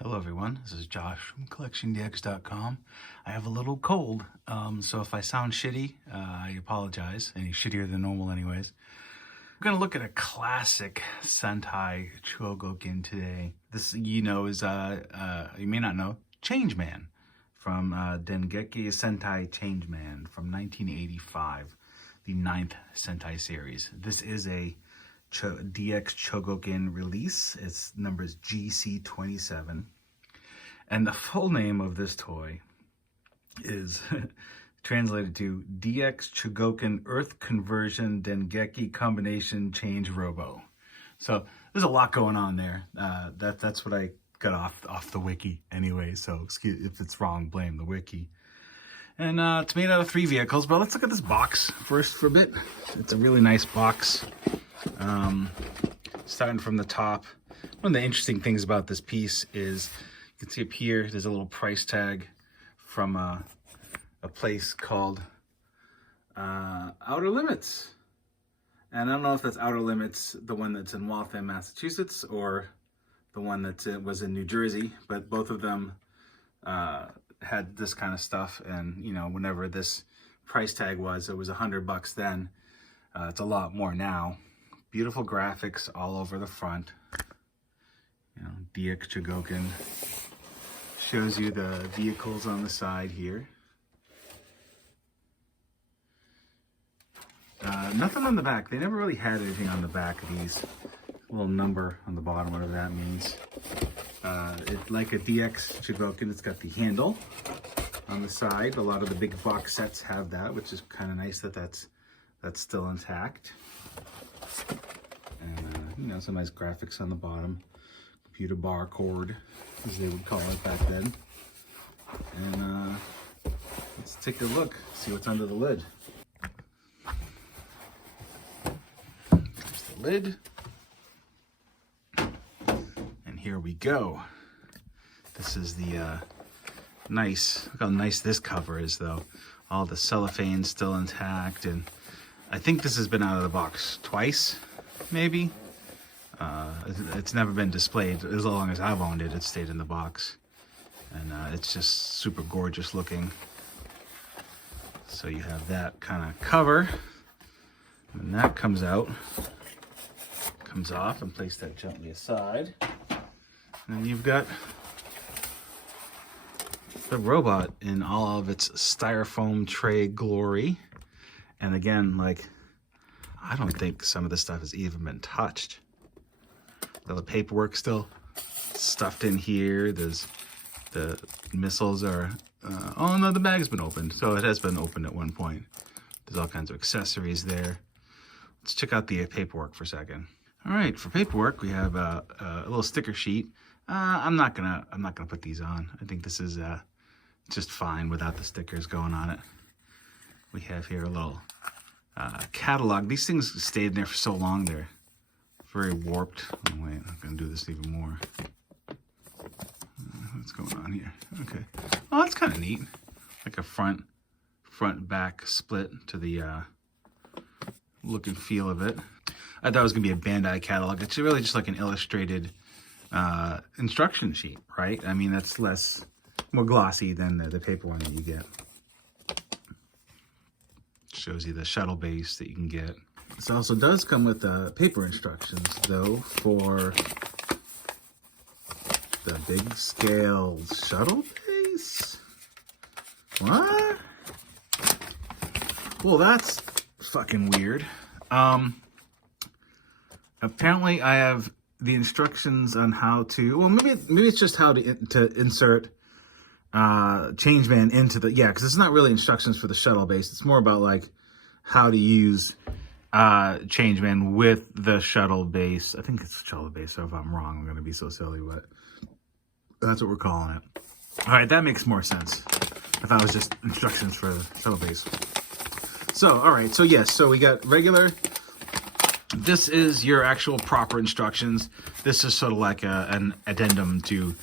Hello everyone, this is Josh from CollectionDX.com. I have a little cold, so if I sound shitty, I apologize. Any shittier than normal anyways. We're going to look at a classic Sentai Chogokin today. This, is, you may not know, Changeman from Dengeki Sentai Changeman from 1985, the 9th Sentai series. This is a DX Chogokin release. Its number is GC27. And the full name of this toy is translated to DX Chogokin Earth Conversion Dengeki Combination Change Robo. So there's a lot going on there. That's what I got off the wiki anyway. So excuse if it's wrong, blame the wiki. And it's made out of 3 vehicles. But let's look at this box first for a bit. It's a really nice box. Starting from the top, one of the interesting things about this piece is you can see up here there's a little price tag from a place called Outer Limits, and I don't know if that's Outer Limits, the one that's in Waltham, Massachusetts, or the one that was in New Jersey, but both of them had this kind of stuff. And you know, whenever this price tag was, it was $100 then. It's a lot more now. Beautiful graphics all over the front. You know, DX Chogokin. Shows you the vehicles on the side here. Nothing on the back. They never really had anything on the back of these. A little number on the bottom, whatever that means. Like a DX Chogokin, it's got the handle on the side. A lot of the big box sets have that, which is kind of nice that that's still intact. And, you know, some nice graphics on the bottom. Computer bar cord, as they would call it back then. And let's take a look, see what's under the lid. There's the lid. And here we go. This is the nice, look how nice this cover is though. All the cellophane still intact, and I think this has been out of the box twice, maybe. It's never been displayed. As long as I've owned it, it's stayed in the box. And it's just super gorgeous looking. So you have that kind of cover. And that comes out, comes off, and place that gently aside. And you've got the robot in all of its styrofoam tray glory. And again, like, I don't think some of this stuff has even been touched. The paperwork still stuffed in here. There's the missiles are, oh no, the bag's been opened. So it has been opened at one point. There's all kinds of accessories there. Let's check out the paperwork for a second. All right, for paperwork, we have a little sticker sheet. I'm not gonna put these on. I think this is just fine without the stickers going on it. We have here a little catalog. These things stayed in there for so long, they're very warped. Oh wait, I'm gonna do this even more. What's going on here? Okay. Oh, that's kind of neat. Like a front back split to the look and feel of it. I thought it was gonna be a Bandai catalog. It's really just like an illustrated instruction sheet, right? I mean, that's more glossy than the paper one that you get. Shows you the shuttle base that you can get. This also does come with paper instructions, though, for the big scale shuttle base. What? Well, that's fucking weird. Apparently, I have the instructions on how to. Well, maybe it's just how to insert Changeman into the, because it's not really instructions for the shuttle base. It's more about like how to use Changeman with the shuttle base. I think it's shuttle base, so if I'm wrong, I'm gonna be so silly, but that's what we're calling it. All right, that makes more sense. I thought it was just instructions for the shuttle base. So, all right, so yes, so we got regular. This is your actual proper instructions. This is sort of like an addendum to,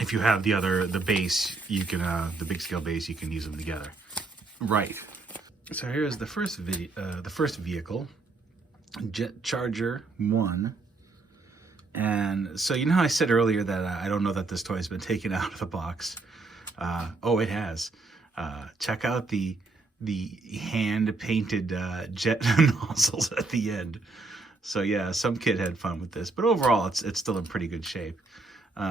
if you have the base, you can, the big scale base, you can use them together. Right. So here's the first vehicle, Jet Charger 1. And so you know how I said earlier that I don't know that this toy has been taken out of the box. Oh, it has. Check out the hand-painted jet nozzles at the end. So yeah, some kid had fun with this, but overall it's still in pretty good shape.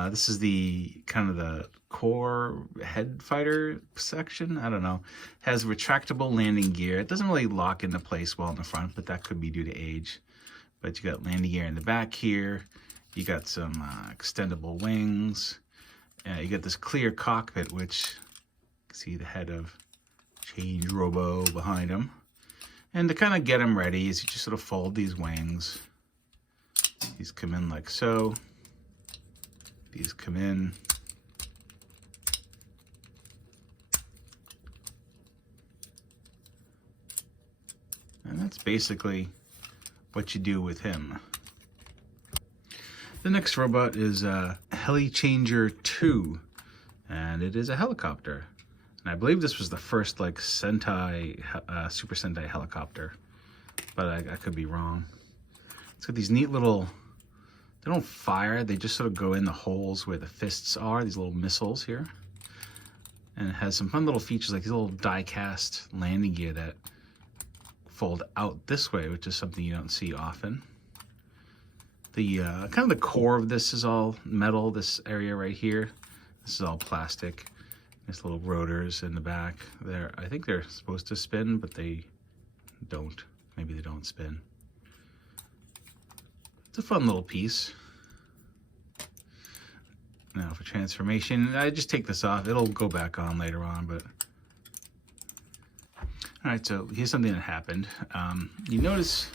This is the kind of the core head fighter section. I don't know. It has retractable landing gear. It doesn't really lock into place well in the front, but that could be due to age. But you got landing gear in the back here. You got some extendable wings. You got this clear cockpit, which you can see the head of Change Robo behind him. And to kind of get him ready is you just sort of fold these wings. These come in like so. These come in. And that's basically what you do with him. The next robot is Heli Changer 2, and it is a helicopter. And I believe this was the first like Sentai, Super Sentai helicopter, but I could be wrong. It's got these neat little, they don't fire, they just sort of go in the holes where the fists are, these little missiles here. And it has some fun little features like these little die-cast landing gear that fold out this way, which is something you don't see often. The kind of the core of this is all metal, this area right here. This is all plastic. There's little rotors in the back. I think they're supposed to spin, but they don't. Maybe they don't spin. It's a fun little piece. Now for transformation, I just take this off. It'll go back on later on, but... All right, so here's something that happened. You notice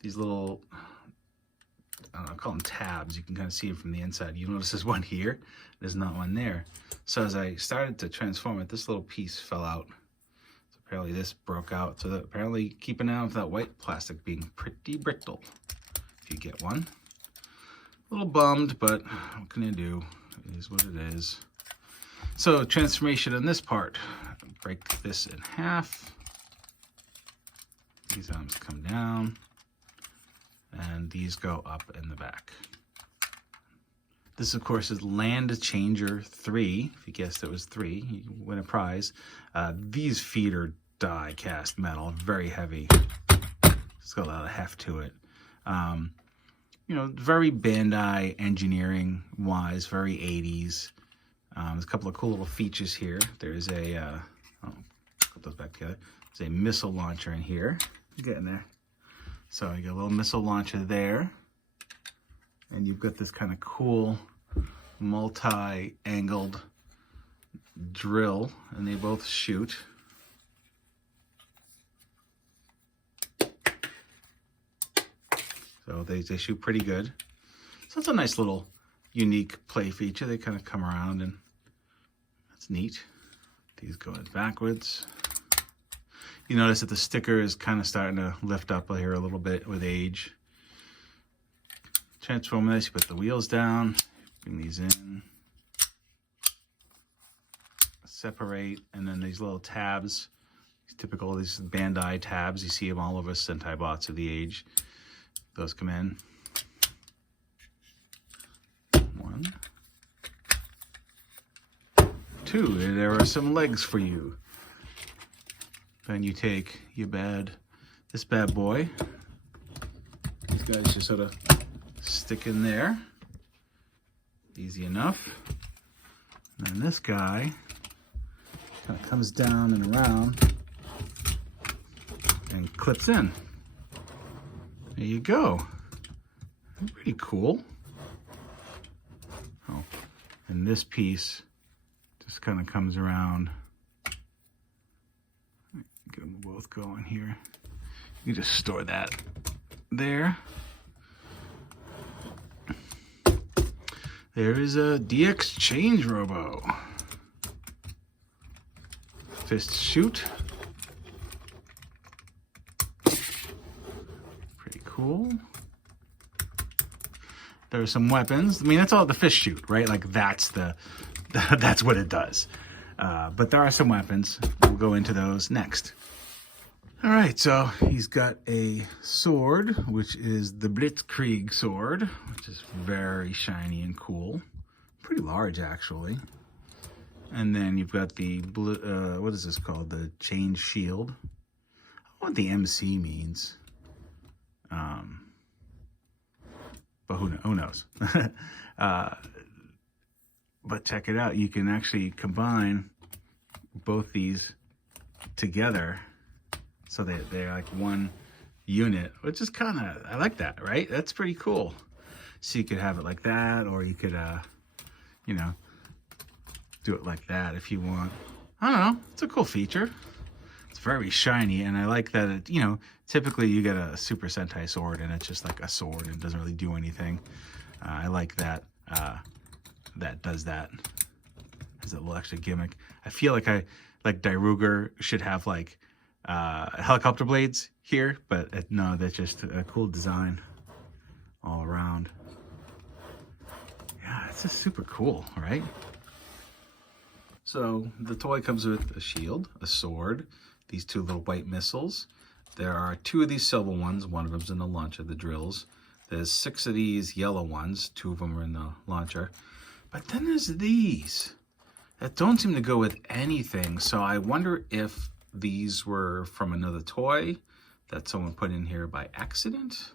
these little, I don't know, I call them tabs. You can kind of see them from the inside. You notice there's one here. There's not one there. So as I started to transform it, this little piece fell out. So apparently this broke out. So that apparently keep an eye out for that white plastic being pretty brittle if you get one. A little bummed, but what can you do? It is what it is. So transformation on this part. Break this in half. These arms come down, and these go up in the back. This, of course, is Land Changer 3. If you guessed it was 3, you win a prize. These feet are die-cast metal, very heavy. It's got a lot of heft to it. You know, very Bandai engineering-wise, very 80s. There's a couple of cool little features here. There's a, put those back together. There's a missile launcher in here. Getting there. So you got a little missile launcher there. And you've got this kind of cool multi-angled drill, and they both shoot. So they shoot pretty good. So it's a nice little unique play feature. They kind of come around, and that's neat. These go in backwards. You notice that the sticker is kind of starting to lift up here a little bit with age. Transform this, you put the wheels down, bring these in, separate, and then these little tabs, typical these Bandai tabs, you see them all over Sentai bots of the age. Those come in. One. Two, there are some legs for you. Then you take this bad boy. These guys just sort of stick in there. Easy enough. And then this guy kind of comes down and around and clips in. There you go. Pretty cool. Oh, and this piece just kind of comes around. Get them both going here. You just store that there. There is a DX Change Robo. Fist shoot. Pretty cool. There are some weapons. I mean, that's all the fist shoot, right? Like that's what it does. But there are some weapons. We'll go into those next. All right, so he's got a sword, which is the Blitzkrieg sword, which is very shiny and cool. Pretty large, actually. And then you've got the, what is this called? The Change Shield. I don't know what the MC means. But who knows? But check it out. You can actually combine both these together so they're like one unit, which is kind of, I like that, right? That's pretty cool. So you could have it like that, or you could, you know, do it like that if you want. I don't know. It's a cool feature. It's very shiny, and I like that it, you know, typically you get a Super Sentai sword and it's just like a sword and it doesn't really do anything. I like that that does that as a little extra gimmick. I feel like Dairuger should have like helicopter blades here, but no, that's just a cool design all around. Yeah, it's just super cool, right? So the toy comes with a shield, a sword, these two little white missiles. There are 2 of these silver ones. One of them's in the launcher, the drills. There's 6 of these yellow ones. 2 of them are in the launcher. But then there's these that don't seem to go with anything. So I wonder if these were from another toy that someone put in here by accident,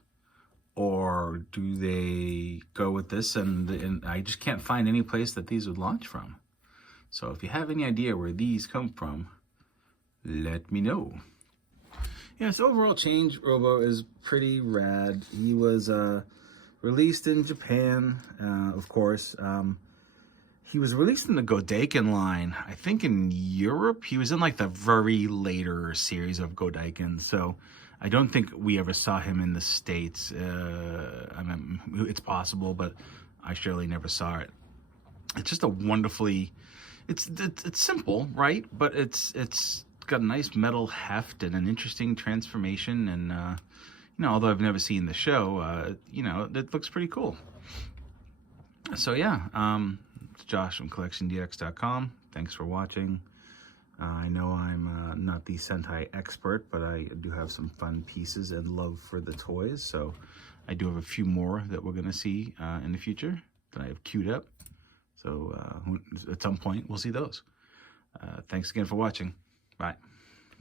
or do they go with this? And I just can't find any place that these would launch from. So if you have any idea where these come from, let me know. Yeah, so overall Change Robo is pretty rad. He was released in Japan, of course. He was released in the Godaiken line. I think in Europe, he was in like the very later series of Godaiken. So I don't think we ever saw him in the States. I mean, it's possible, but I surely never saw it. It's just a wonderfully, it's simple, right? But it's got a nice metal heft and an interesting transformation. And, you know, although I've never seen the show, you know, it looks pretty cool. So yeah, it's Josh from CollectionDX.com. Thanks for watching. I know I'm not the Sentai expert, but I do have some fun pieces and love for the toys. So I do have a few more that we're going to see in the future that I have queued up. So at some point, we'll see those. Thanks again for watching. Bye.